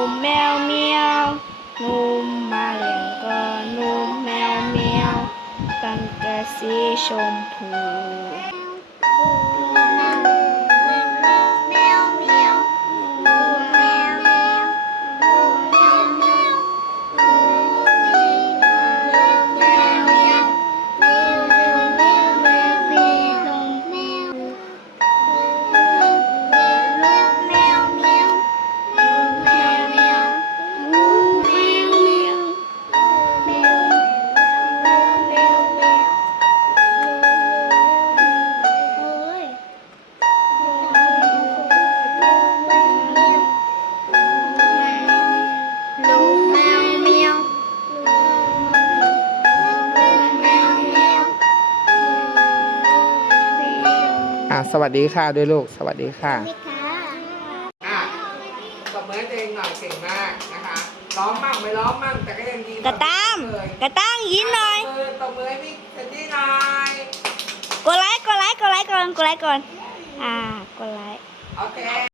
นุ่มแมวเมียวนุ่มมาเลี้ยงก็นุ่มแมวเมียวตั้งแต่สีชมพู อะสวัสดีค่ะด้วยลูก สวัสดีค่ะนี่ค่ะอะตบมือให้ตัวเองหน่อยเก่งมากนะคะร้องมั่งไม่ร้องมั่งแต่ก็ยังดีกระตั้มเลยกระตั้งยิ้มหน่อย ตบมือตบมือให้พี่เซนดี้หน่อยกดไลค์กดไลค์กดไลค์ก่อนกดไลค์ก่อน อ่ากดไลค์ โอเค